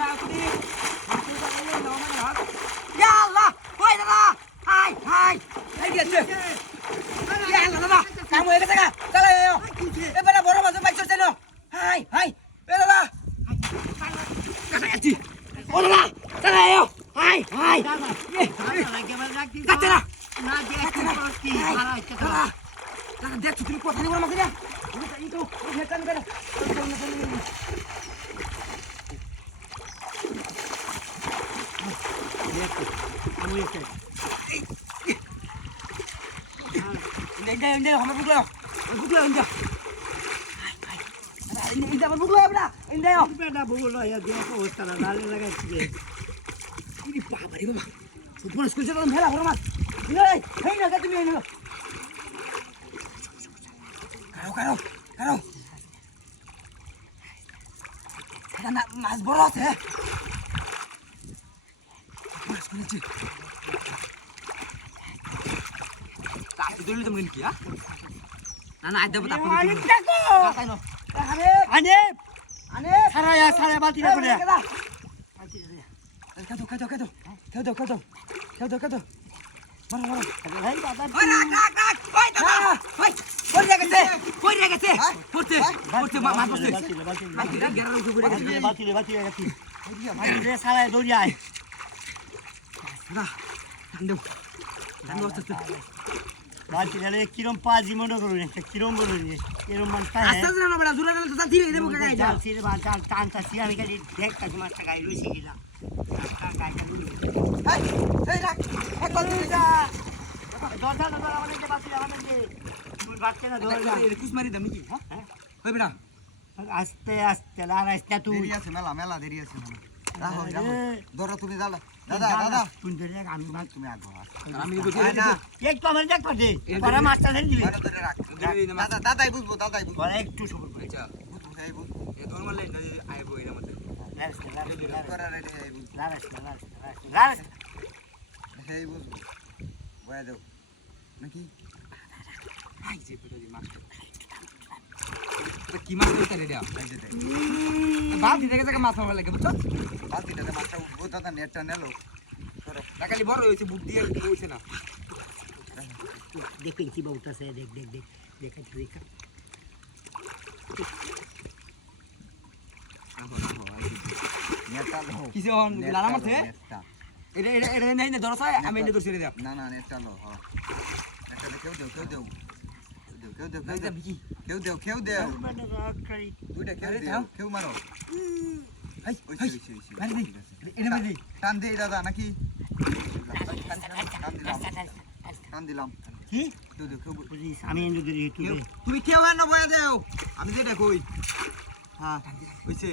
Ya Allah, woi dadah, hai, এই গেছে, ya Allah dadah, কাম হয়ে গেছে গা, চলে এও, এবারে বড় মাছ পাইছো চেনো, হাই, এ দাদা, কাটাচ্ছি, ও দাদা, চলে এও, হাই, কাটে না, না দেখছি কি, দাদা, দেখছি তুমি কথা নিয়ে বড় মাছ দিয়া, এই তো, হেটান করে, Ini, hamar buklo, ini. Ini hamar buklo ya bra, ini yo. Beda buklo ya dia ko ostara dale lagai chile. Ini baba ini mama. Football school se dalam hela hormat. Ini, hei na gatumi ini. Karo. Ada mas boros ya. Football school sih. Tak dulu temen ki ya. Nana ada apa tak perlu. Anip. Sara ya sara bati na boleh. Kado. Mara. Hai baba. Rak. Oi dadah. Oi. Koi gese. Porte mas porte. Bati na gerar uju bure gese. Bati. Dia sara dori ai. Dadah. Tandu আসতে বাতি গেলে কিরম পাজি মনে করুন একটা কিরম বলুন এরম মানটা আস্তে না বড় জোরে গেলে তো তাল ধীরে দেবো গায় যা সিরে বাঁচাল টানতাছি আমি খালি দেখতাছি মাছটা গাই লইছি কিনা এই রাখ এক কল যা দরজা আমাদের যে বাতি আমাদের যে বাচ্চা না দরজা কুছ মারি দাম নাকি হ্যাঁ কই বেটা আস্তে লারাইস্তা তুই দেরি আছে মেলা দেরি আছে রাখো ধরো তুমি দাদা তুই ধরে রাখ আমি মাছ তুমি আগে আমি এক তো আমার দেখ পাঠে পরে মাছটা ধরে দিবি ধরে রাখ দাদাই বুঝবো পরে একটু সবর করে আচ্ছা বুঝবো এই বুঝবো এ তোর মারলে আইবো এর মধ্যে করা রেডি এই বুঝবো লারাইস এই বুঝবো বয়া দাও নাকি আই যে পুরো মাছ তো কি মাছ হইতা রে দেয়া বাদ দিতে গেছে মাছ মারা লাগে বুঝছো বালতিটাতে মাছটা উঠবো দাদা নেটটা নেলো সরো টাকালি বড় হইছে বুক দিয়ে হইছে না দেখেন কি বলতেছে দেখে নেটটা লো কিছু লালা মারছে এটা নাই না দরসা আমি এনে দরছি রে দেয়া না নেটটা লো হ্যাঁ নেটটা কেউ দেও কেউ দেও দুইটা কেউ মারো টান দে দাদা নাকি টান দিলাম কি কেউ দেও কেউ আমি এনে দিই তুমি কেউ না বয়া দেও আমি যেটা কই হ্যাঁ হইছে